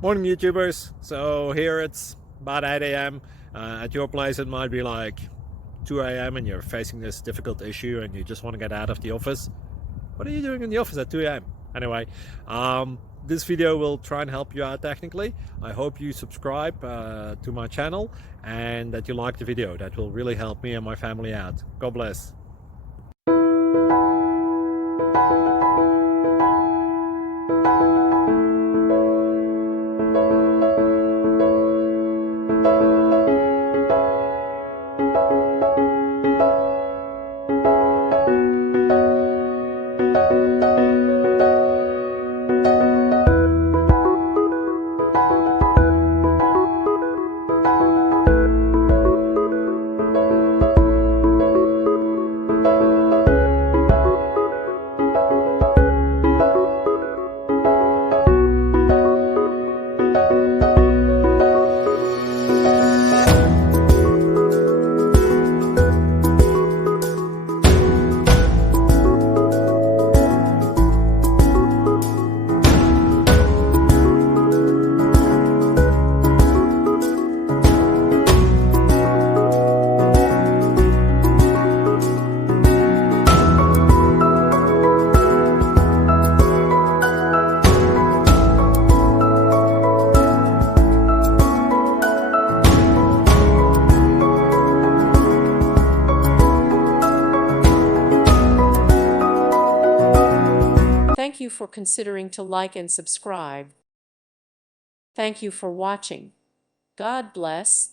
Morning, YouTubers. So here it's about 8 a.m. At your place, it might be like 2 a.m. and you're facing this difficult issue and you just want to get out of the office. What are you doing in the office at 2 a.m.? Anyway, this video will try and help you out technically. I hope you subscribe to my channel and that you like the video. That will really help me and my family out. God bless. Thank you for considering to like and subscribe. Thank you for watching. God bless.